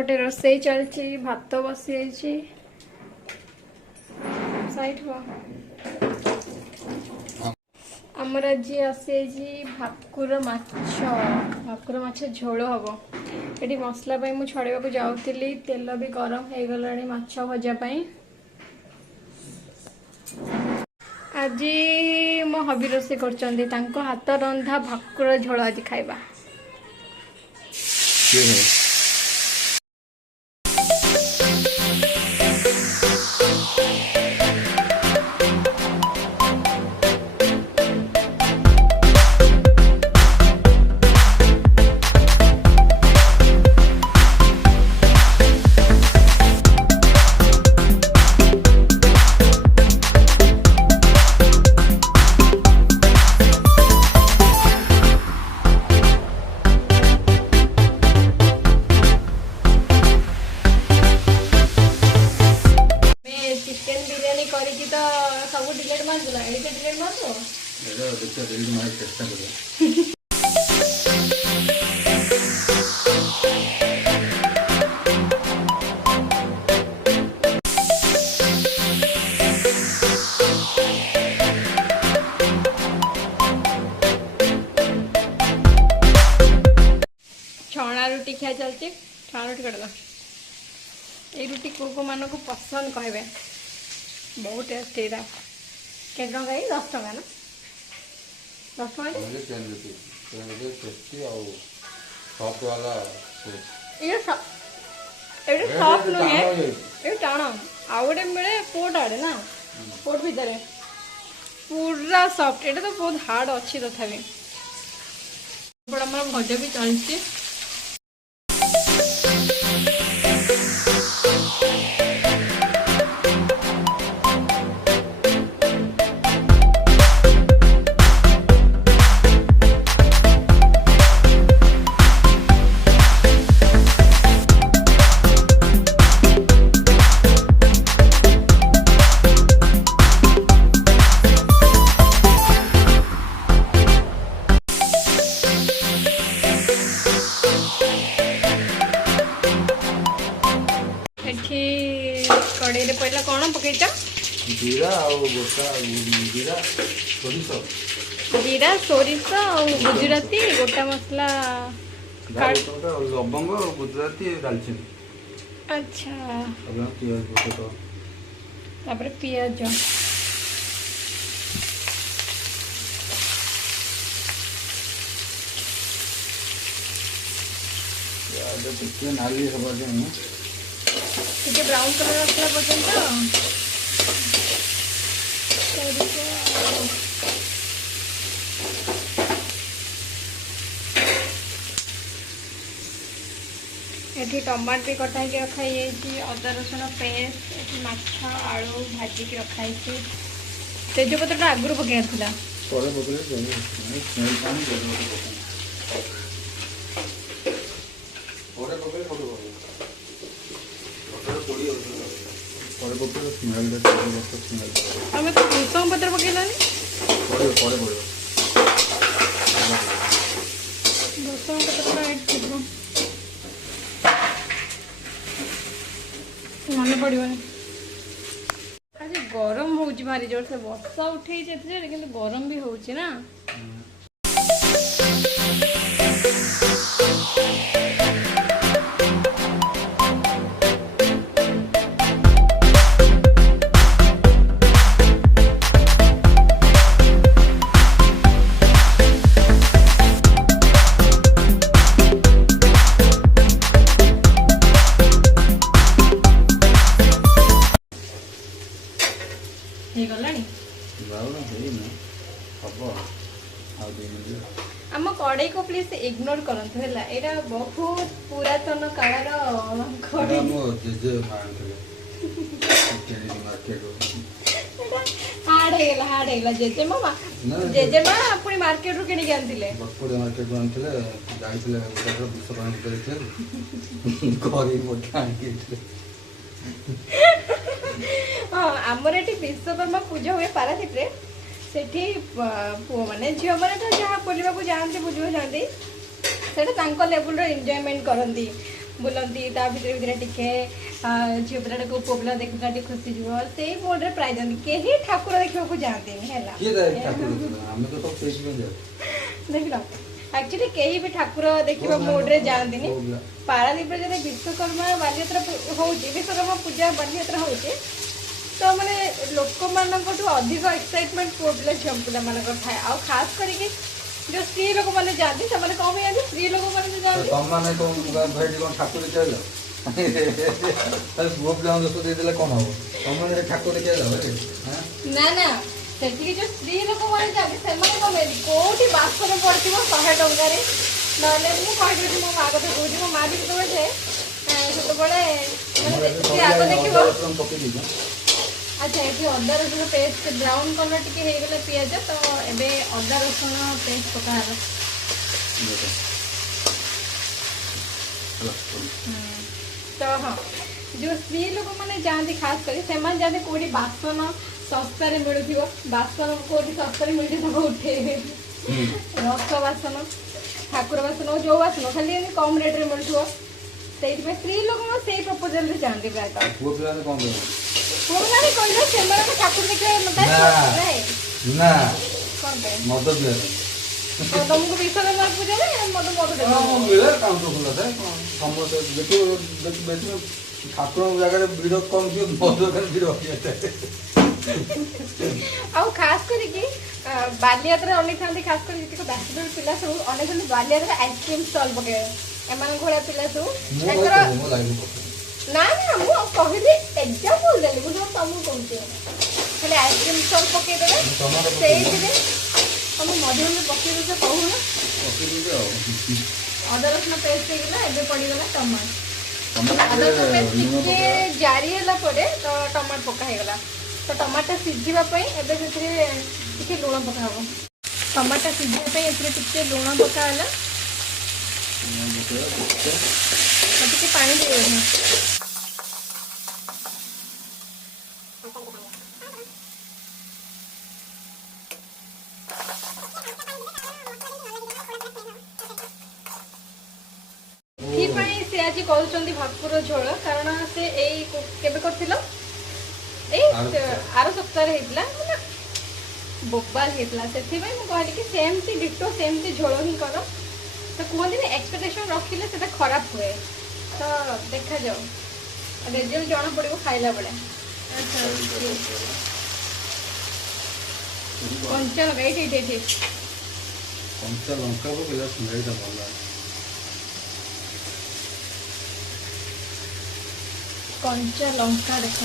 सेपटे रोसई चलची भात बसी साइड हुआ आमर आज आसी भाकुर माछ झोल हम ये मसला मुझे छड़ाक जाऊली तेल भी गरम हो गला माछ भजापी आज मो हबी रोसे कर हाथ रंधा भाकुर झोल आज खाइबा छणा रुटी खिया चलती छणा रुटी कटला ये रुटी को मान को पसंद कहबे बहुत टेस्टी रा के टंका 10 टंका ना 10 टंका टेस्टी और सॉफ्ट वाला ये सॉफ्ट नुहे ये टाण आ गोटे मिले पोट आड़े ना पोट भितर पूरा सॉफ्ट ये तो बहुत हार्ड अच्छी तथापि भजा भी चलती कड़े पहला कौन पकईचा जीरा और गोटा जीरा सोरिष और गुजराती गोटा मसला लवंग और गुजराती दालचीनी अच्छा पियाज नाली हवा ଟିକେ ବ୍ରାଉନ୍ କଲର୍ ଆସିଲା ପର୍ଯ୍ୟନ୍ତ ଏଠି ଟମାଟୋ ବି କଟା ହେଇକି ରଖାଯାଇଛି ଅଦା ରସୁଣ ପେଷ୍ଟ ଏଠି ମାଛ ଆଳୁ ଭାଜିକି ରଖାଯାଇଛି ତେଜପତ୍ରଟା ଆଗରୁ ପକେଇବାର ଥିଲା हमें तो भूसंग पत्र पकेलानी भूसंग पत्र मन पड़ोनी आज गरम हो भारी जोर से वर्षा उठे कि गरम भी हो ना आम कड़े को प्लीज इग्नोर करंतु हैला एटा बहुत पुरातन कालर कड़े हार्ड हेला जेजे मामा पुणी मार्केट रू किनी आनथिले बकपुर मार्केट रू आनथिले जाइथिले गोटा 200 टका करथिले करी मोटा आनथिले हां हमर एठी विश्वकर्मा पूजा हुए पारादीप रे सेठी पुओ माने झियो माने तो जहाँ बुलवा को जानते बुझवा जानते सेटा तांको लेवल रो एन्जॉयमेंट करंती बुलती ता भितर भितर टिके झील पिलाटा को पुओ पिला देखा टे खुशी जीव से मोड्रे प्राइज कहीं ठाकुर देखा जाती देख लो एक्चुअली कहीं भी ठाकुर देखा मोड्रे जाती पारादीप जब विश्वकर्मा बालीयात्रा होची विश्वकर्मा पूजा बालीयात्रा होची तो मैंने लोक मान अधिक एक्साइटमेंट पुओ पिला झील पिला मान थाए आ खास करके जो स्त्री लोक मैंने जाती से मैंने कौन जाती स्त्री लोक मैंने जाती तुम मैंने तो भाई कौन ठाकुर चल पुओ पिला दोष देदेले कौन हम तुम मैंने ठाकुर चल ना ना से जो स्त्री लोक मैंने जाती से कौन कौटी बासन पड़ती 100 टंका ना मुझे मो माँ कथा कहूँ मो माँ भी जो जाए से आग देख अच्छा ये अदा रसुण पेस्ट ब्राउन कलर टी हो पिज तो ये अदा रसुण पेस्ट पका तो हाँ जो स्त्री लोक मैंने जाती खास कर जाते कौटी बासन सस्तार मिलू बासन कौटी सस्तार मिलती सब उठे रस बासन ठाकुर बासन जो बासन खाली कम रेट्रे मिलू से स्त्री लोक से प्रपोजल जाती प्रायतः ठाकुर मद तुमको विश्वकर्मा पूजा ठाकुर जगह भिड़ कम मद भिड़ खास करके बालीयात्रा अनेक था खास कर बैचलर पिला सब अनेक बालीयात्रा आइसक्रीम स्टल पकड़े एम भाया पिला सब ना ना मु कहली एग्जांपल देली मु तुमको कहते खाली आइसक्रीम स्टल पकईदे से तुम मधुर में पकईदे कहू ना अदा रसुण पेस्ट होगा एबे पड़गला टमाटर अदा रसुण पेस्ट टिके जारी होला परे तो टमाटर पका होगा तो टमाटर सीझापी एबे लुण पका हम टमाटर सीझापी टिके लुण पकाला टिके पानी दे से आज कर भाकुर झोल कारण से आर सप्ताह बोबाल होता से कहली कि सेमती डिटो सेमती झोल ही कर तो कहते एक्सपेक्टेशन रखिले से खराब हुए तो देखा जाओ रिजल्ट जना पड़ो खाइला बेले कंचा लगा ये कंचा लंका को स्मेलटा भल कंचा लंका देखते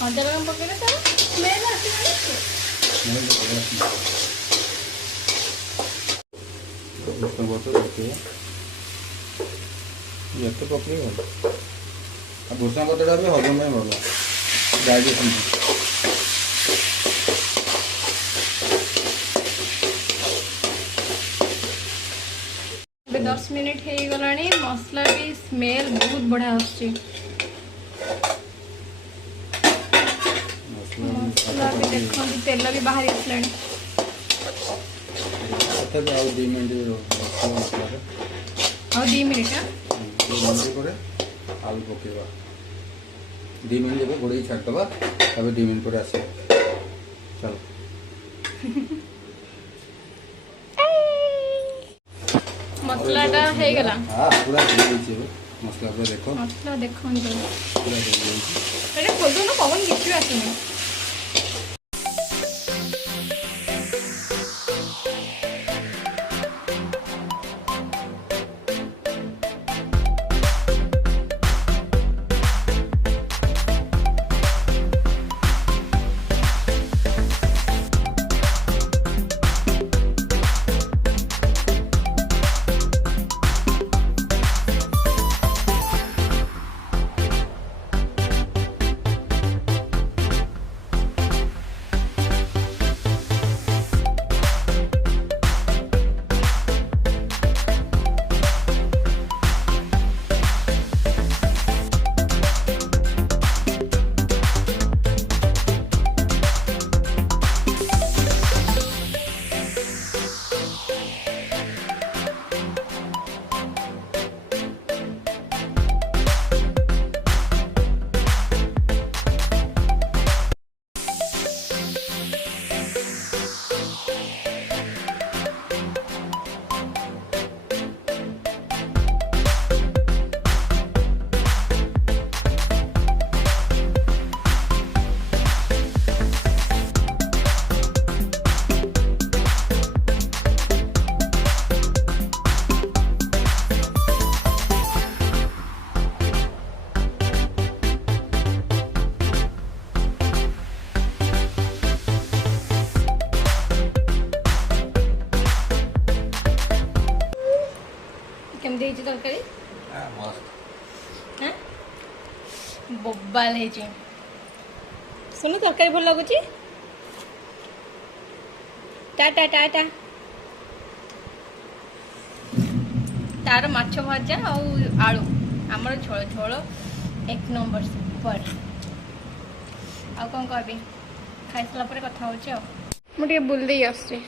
कंचा लंका पकड़े तो स्मेल ये पकड़े भूषण पत्रटा भी हजम भल डाइजेशन 10 मिनिट हो गला मसला भी स्मेल बहुत बढ़िया आसुची मसला भी देखो तेल भी बाहर आसला आउ 2 मिनिट आलू पकेवा 2 मिनिट जब गोड़े छाड़दबा तब 2 मिनिट पर आस चलो मसलाटा हो गला हां पूरा मसला पूरा देखो मसला देखो पूरा अरे खोल दो ना पवन किसी आसुनी ହେଇଛି ତରକାରୀ? मस्त ହାଁ ବୋବାଲ ହେଇଛି। ଶୁଣୁ ତରକାରୀ ଭଲ ଲାଗୁଛି? ଟାଟା ଟାଟା। ତାର ମାଛ ଭଜା ଆଉ ଆଳୁ, ଆମର ଝୋଳ ଝୋଳ 1 ନମ୍ବର ସୁପର। ଆଉ କ'ଣ କହିବି, ଖାଇସାରିଲା ପରେ କଥା ହେଉଛି ଆଉ। ମୁଁ ଟିକେ ବୁଲି ଦେଇ ଆସୁଛି।